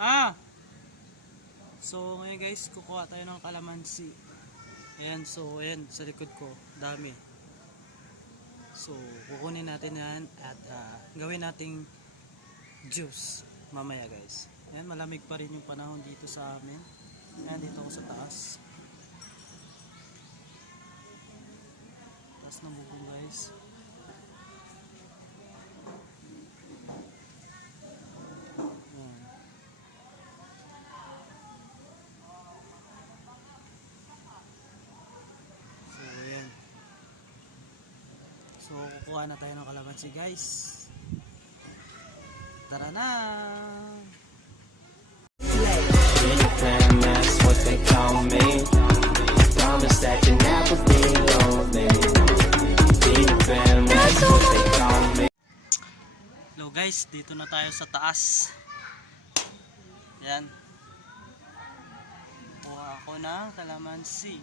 Ah! So ngayon guys, kukuha tayo ng kalamansi. Ayan, so ayan, sa likod ko, dami. So kukunin natin yan at gawin nating juice mamaya guys. Ayan, malamig pa rin yung panahon dito sa amin. Ayan, dito ako sa taas. Taas ng bubong guys. So kukuha na tayo ng kalamansi guys. Tara na! Hello guys, dito na tayo sa taas. Yan. Kuha ako ng kalamansi.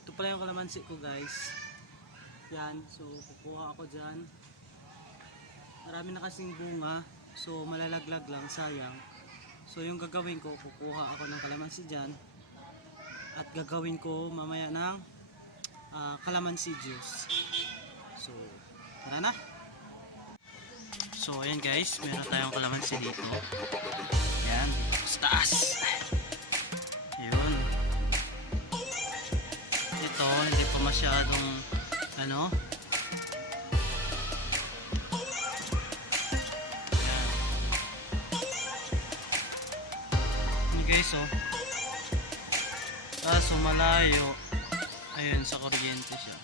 Ito pala yung kalamansi ko guys. Yan, so kukuha ako dyan. Marami na kasing bunga, so malalaglag lang, sayang. So yung gagawin ko, kukuha ako ng kalamansi dyan. At gagawin ko mamaya ng kalamansi juice. So tara na. So ayan guys, meron tayong kalamansi dito. Yan, sa taas. Yun. Ito, hindi pa masyadong ano. Yan. Ini guys oh. Kaso malayo. Ayun, sa kuryente siya.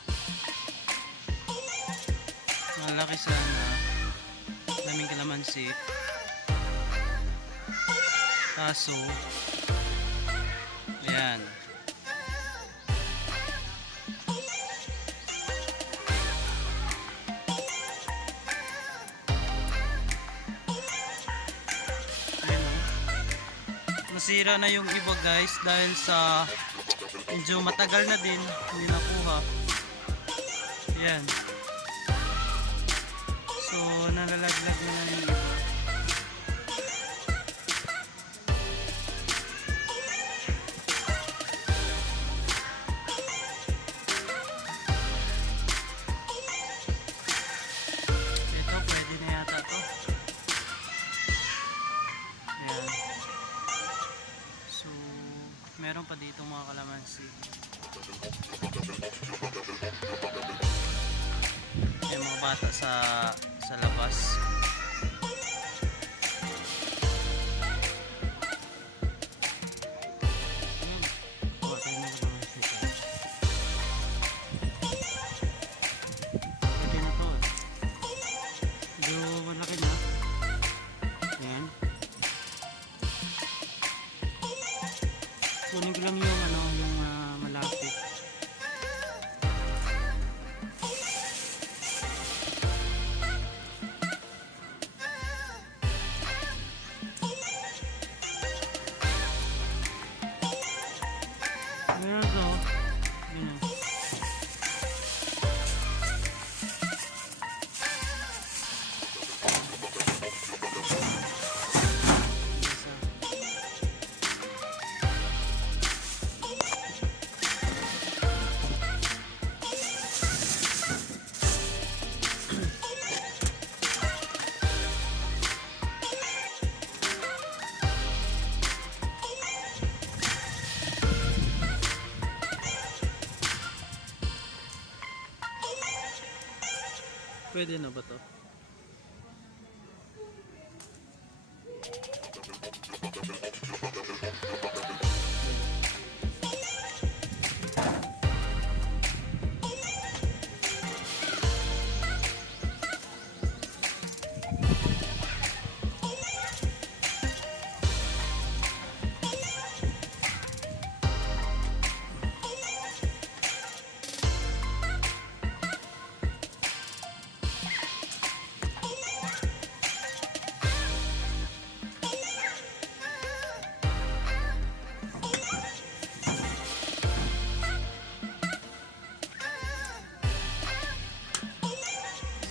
Malaki sana. Daming kalamansi. Kaso ayan. Nasira na yung iba guys dahil sa medyo matagal na din hindi nakuha. Ayan. So nalalaglag na yung iba. Ito pwede na yata to. Ayan. So meron pa dito mga kalamansi. Yung mga bata sa labas. Pwede na to. Medyo malaki na. Ayan. Kunin ko lang yung ano, yung malapit. Ayan to. Ayan. Pwede na ba to?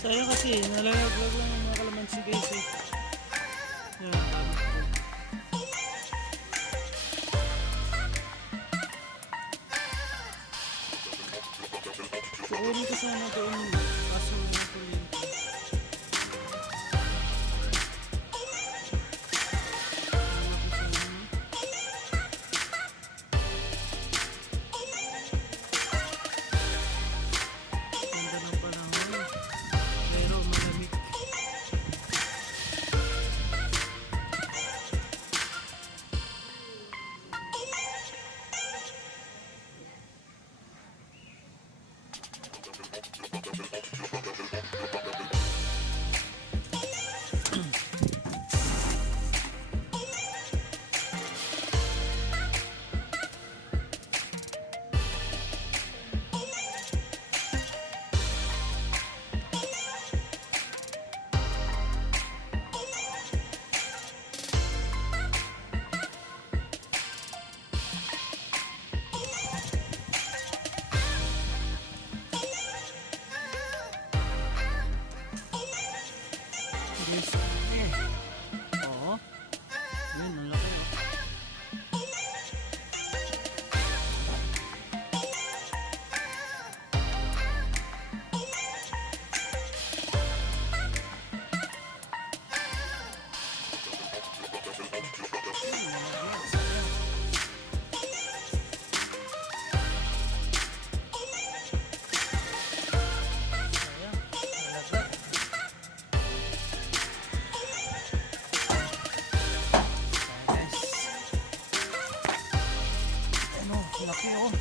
Sayang kasi, nalalaglag lang yung mga kalamansi guys eh. Yan, gamit ko. Kukunin ko sana doon, kaso hindi ko yun. Ganda ng panahon, pero malamig. Guys, oo. Yun, ang laki oh. Laki oh.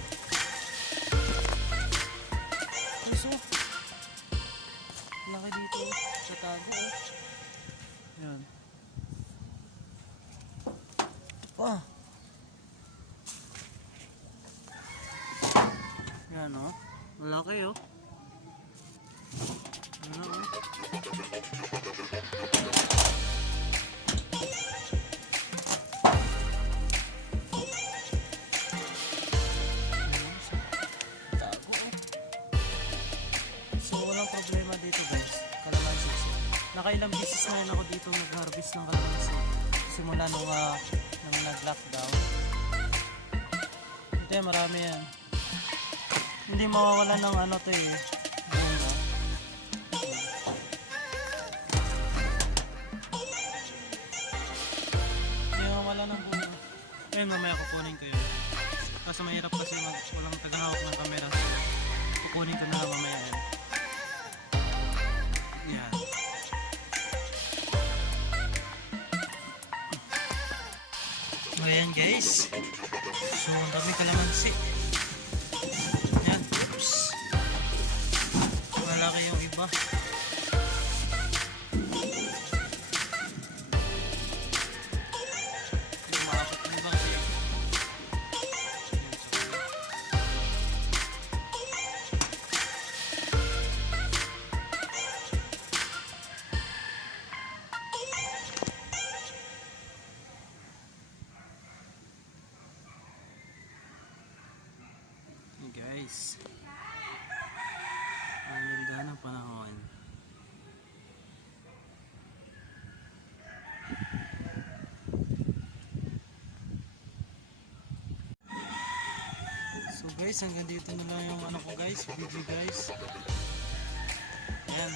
Kaso, laki dito oh. Sa tago oh. Yan. Pa. Yan oh. Malaki oh. Yan oh. Problema dito guys, kalamansi. Nakailang beses na rin ako dito nag-harvest ng kalamansi simula nung nag-lockdown. Ito yan, marami yan. Hindi mawawala ng ano to eh, bunga. Hindi mawawala ng bunga. Ayun, mamaya kukunin ko yun. Kasi mahirap kasi walang tagahawak ng camera. Kukunin ko na lang mamaya yan. Yeah. So ayan guys. So ang dami kalamansi. Ayan. Oops. Malaki yung iba. Lumakot yung iba kasi. Guys, ang ganda ng panahon. So guys, hanggang dito na lang yung ano ko guys, video guys. Ayan,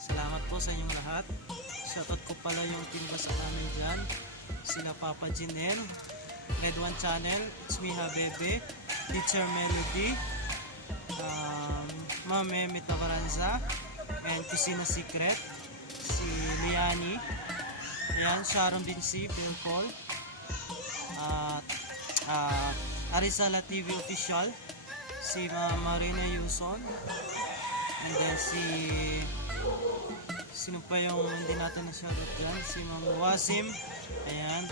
salamat po sa inyong lahat. Shoutout ko pala yung pinbasa namin dyan, sila Papa Jinel, Red One Channel, it's me Habebe, Teacher Melody, Mame Metavaranza, and Kusina Secret, si Liani, ayan, Sharon Binsi, Bill Paul, Arizala TV Official, si Marina Yuson, and then sino pa yung hindi natin na-shoutout dyan, si Ma'am Wasim, ayan.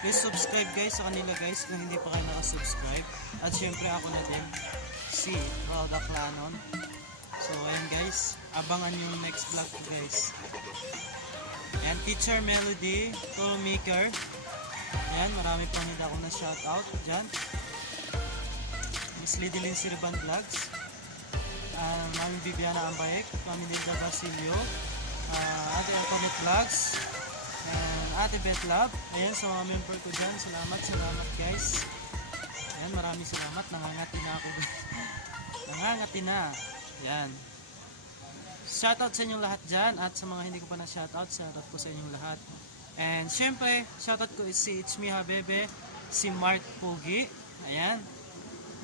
Please subscribe guys sa kanila guys kung hindi pa kayo nakasubscribe. At syempre ako na din, si Rauda Clanon. So ayan guys, abangan yung next vlog ko guys. Ayan, Teacher Melody, Toolmaker. Ayan, marami pang hindi ako na shoutout dyan. Miss Lidilin Siriban Vlogs. Mami Viviana Ambayek, Mami Nilda Basilio, Ate Antoinette Vlogs, and Ate Beth Love. Ayan, sa mga member ko dyan, salamat guys. Ayan, maraming salamat, nangangati na ako guys. Nangangati na. Ayan. Shoutout sa inyong lahat dyan, at sa mga hindi ko pa na shoutout ko sa inyong lahat. And syempre, shoutout ko is si Ichmiha Bebe, si Mark Pogi, ayan.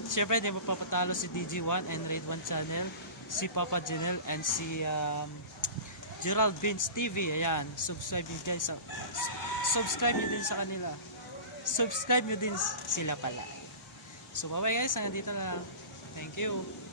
Syempre, hindi mo papatalo si DG1 and Raid 1 Channel, si Papa Janel, and si Gerald Vince TV, ayan. Subscribe nyo guys, subscribe nyo din sa kanila. Subscribe nyo din sila pala. So bye bye guys, hanggang dito na lang. Thank you.